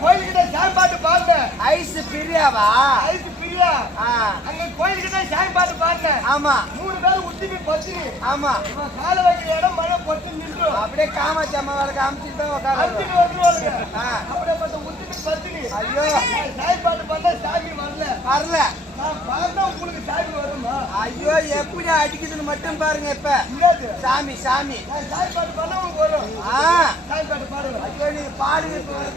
கோயிலுக்கிட்ட சாமி பாட்டு பாடினேன் ஐஸ் பிரியாவா? ஐஸ் பிரியா. அங்க கோயிலுக்கிட்ட சாமி பாட்டு பாடினேன் ஆமா. மூணு பேரும் உத்திமி பத்தினி. ஆமா. கால வைக்கிற இடம் மழை பொட்டு நின்றும் அப்படியே காமாட்சி அம்மா வேலை காமிச்சிட்டு தான் உட்காந்து அடிச்சுட்டு வந்துருவாங்க ஆ. அப்படிப்பட்ட உத்திமி பத்தினி. ஐயோ. சாமி பாட்டு பாடினா சாமி வரல. வரல. பார்த்தா ஐயோ எப்படி அடிக்குதுன்னு மட்டும் பாருங்க இப்ப. சாமி சாமி. சாமி பாட்டு பாடினா உங்களுக்கு வரும் ஆ சாமி பாட்டு பாடுவேன் ஐயோ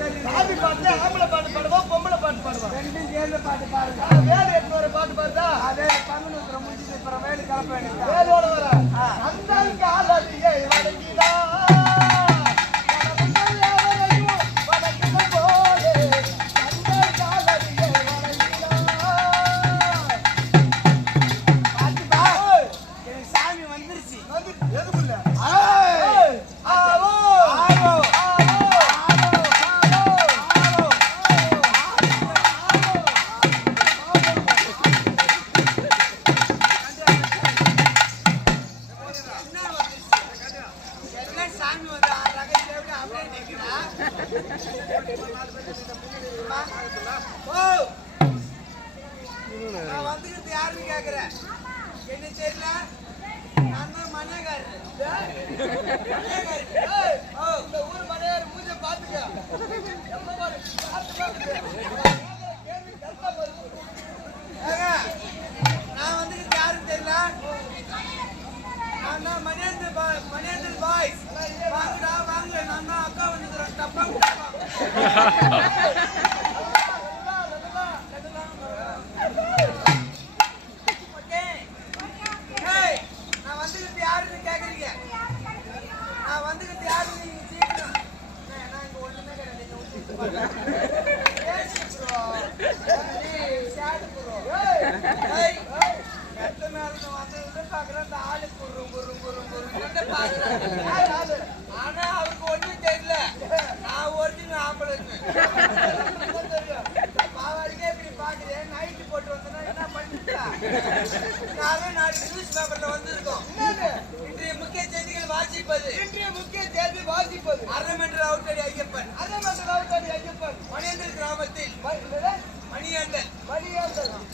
நான் வந்துக்கிறது யாருன்னு கேக்குறேன் என்ன தெரியல நான் தான் மனைகாரர் ஏய், ஓ இந்த ஊர் மனையார் மூஞ்ச பாத்துக்க. எம்ம பாரு, பார்த்து பாத்துக்க. கேள்வி கரெக்டா பாரு. ஏங்க, நான் வந்துக்கிறது யாருன்னு தெரியல அண்ணா தான் மணியந்தர் பாய். மணியந்தர் பாய்ஸ் வாங்கடா வாங்க. நான் தான் அக்கா வந்துக்கிறேன் தப்பா ஓகே ஏய் நான் வந்துக்கிறது யாருன்னு கேட்குறீங்க நான் வந்துக்கிறது யாருன்னு நீங்க சீக்கிரம் ஏய், நான் இங்க ஒண்ணுமே கிடையாது. நீங்க ஊத்திட்டு ஆனா அவருக்கு ஒண்ணும் தெரியல நான் ஒரிஜினல் ஆம்பளைன்னு பாவாடிக்கே இப்படி பாக்குறேன் நைட்டு போட்டு வந்தேன்னா என்ன பண்ணிட்டா நாவே நாளைக்கு நியூஸ் பேப்பர்ல வந்திருக்கோம் இன்றைய முக்கிய செய்திகள் வாசிப்பது இன்றைய முக்கிய தேதி வாசிப்பது அரண்மன்ற அவுட்டடி ஐயப்பன் அரமண்டலாவுக்காரி ஐயப்பன் மணியந்தர் கிராமத்தில் ம- என்னது? மணியந்தர்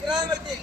கிராமத்தில்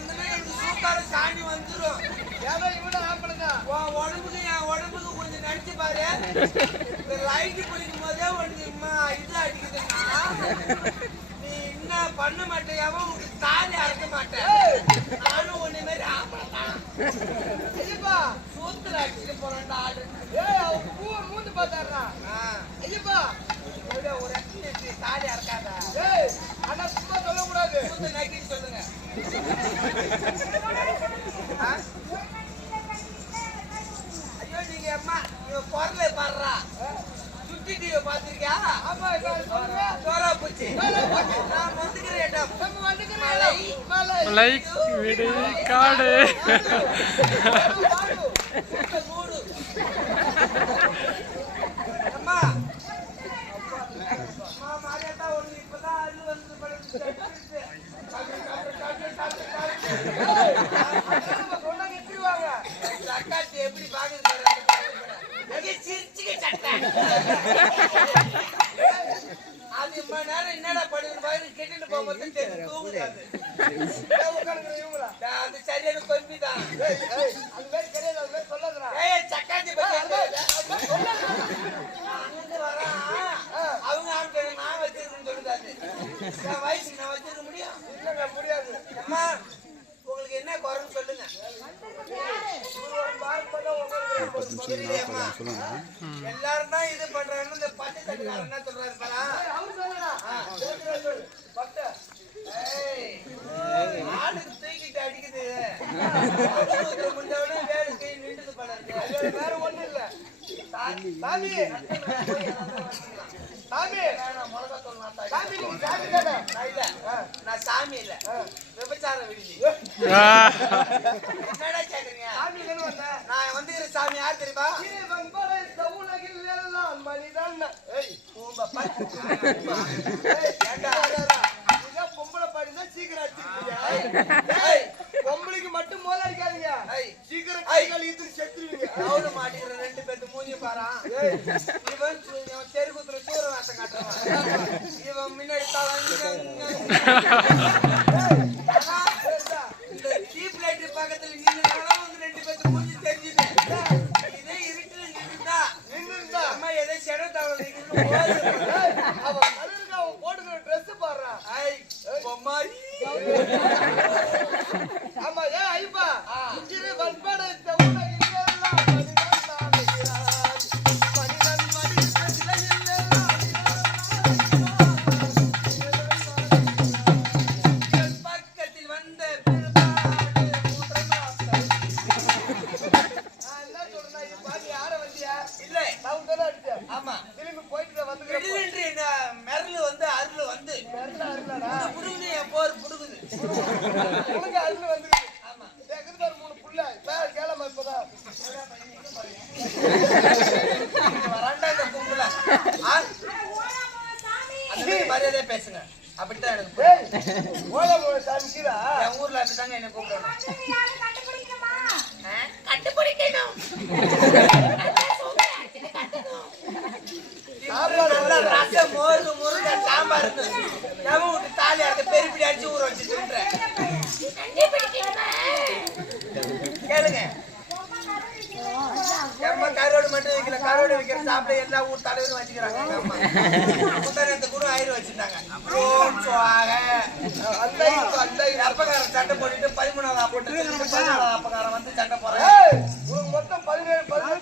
வந்தனா எனக்கு சூக்கார சாணி வந்துரும் ஏதோ இவ்வளவு ஆம்பளைதான். உன் உடம்புக்கு என் உடம்புக்கு கொஞ்சம் நினைச்சு பாரு. இந்த லைட்டு குளிக்கும் போதே உனக்கு இம்மா இது அடிக்குதுன்னா நீ என்ன பண்ண மாட்டேயாவோ உனக்கு தாலி அறக்க மாட்டேன். நானும் உன்னை மாதிரி ஆம்பளை சரிப்பா. ஐயப்பா, சூத்துல அடிச்சுட்டு போறேன்டா. ஆடு ஏய், அவன் பூவை மூந்து பார்த்தாருடா. ஐயப்பா, ஒரே ஒரு இருக்கு, தாலி அறக்காத. ஏய், ஆனா சும்மா சொல்லுங்க. ஆ? ஐயோ நீங்க அம்மா இவ குரலை பாடுறா. சுட்டி டிவி பாத்திருக்கியா ஆமா, சொல்லுங்க. சோரா பூச்சி. நான் வந்துக்கிற இடம். நம்ம வந்துக்கிற இடம். மலை. லைக் விடு காடு வாடு. கூட்ட மூடு அம்மா அம்மா மாரியாத்தா ஒண்ணு இப்பதான் அள்ளு வந்து படுத்து நம்ம சொன்னாங்க எத்திருவாங்க. சக்காத்தி எப்படி பாக்குது பாரு, அந்த பாக்குது பாரு. எங்க சிரிச்சுக்க சட்டை. அது மணி நேரம் என்னடா பண்ணுது பாரு கெட்டுட்டு போகும்போது. நான் அந்த சரியான கொம்பி தான் அது மாதிரி கிடையாது, அது மாதிரி சொல்லாதடா. ஏய் சக்காத்தி பத்தி அங்கிருந்து வரான். அவங்க ஆட்கள் நான் வச்சிருக்கேன்னு சொல்லுது அது. என் வயசுக்கு நான் வச்சிருக்க முடியும் இல்லைங்க, முடியாது. அம்மா உங்களுக்கு என்ன குறைன்னு சொல்லுங்க எல்லாரும் தான் இது பண்றாங்கன்னு இந்த என்ன சொல்றாரு பாரா? அவரு சொல்லடா கேக்குறேன் சொல்லு பட்டு ஏய், ஆளுக்கு தூக்கிட்டு அடிக்குது. முன்னோட வேறு கை நின்றுது இருக்கு. வேற ஒண்ணும் இல்ல சாமி, சாமி. சாமி. சாமி நான் இல்ல. நான் சாமி இல்ல விபச்சார விடுதி ஆ. என்னடா கேக்குறீங்க சாமி தானே வந்தேன் நான் வந்துக்கிற சாமி யார் தெரியுமா? இறைவன் படைத்த உலகில் எல்லாம் மனிதன். பொம்பளை பாடினா சீக்கிரம் பொம்பளைக்கு மட்டும் மோல அடிக்காதீங்க சீக்கிரம் ஏய். கை கால் இழுத்து செத்துருவீங்க. கவுரு மாட்டிக்கிற ரெண்டு பேத்து மூஞ்சி பாரான் இவன் இவன் தெருக்குத்துல சூர வேஷம் காட்டுறான். இவன் முன்னாடி அவன் கலருக்கு அவன் போட்டுக்கிற ட்ரெஸ் பாடுறான் ஐய் பொம்மாடி. போர் உனக்கு அருள் வந்துருக்கு. ஆமா மூணு புள்ள. இப்ப கேளம்மா இப்பதான். இங்க வராண்டா இந்த கும்பல மரியாதையா பேசுங்க அப்படித்தான் எனக்கு ஓலை மோளை சாமிக்குதா? என் ஊர்ல அப்படித்தாங்க என்ன கூப்பிடுவாங்க ஆ? சாப்பாடு நல்லா ரசம், மோர், முருங்கை, சாம்பார் சாப்பிட எல்லா ஊர் தலைவரும் வச்சுக்கிறாங்க. புத்தகத்தை கூட ஆயிரம் வச்சிருந்தாங்க. அப்பகாரம் சண்டை போட்டுட்டு பதிமூணாவது அப்பகாரம் வந்து சண்டை போறேன் மொத்தம் பதினேழு பதினேழு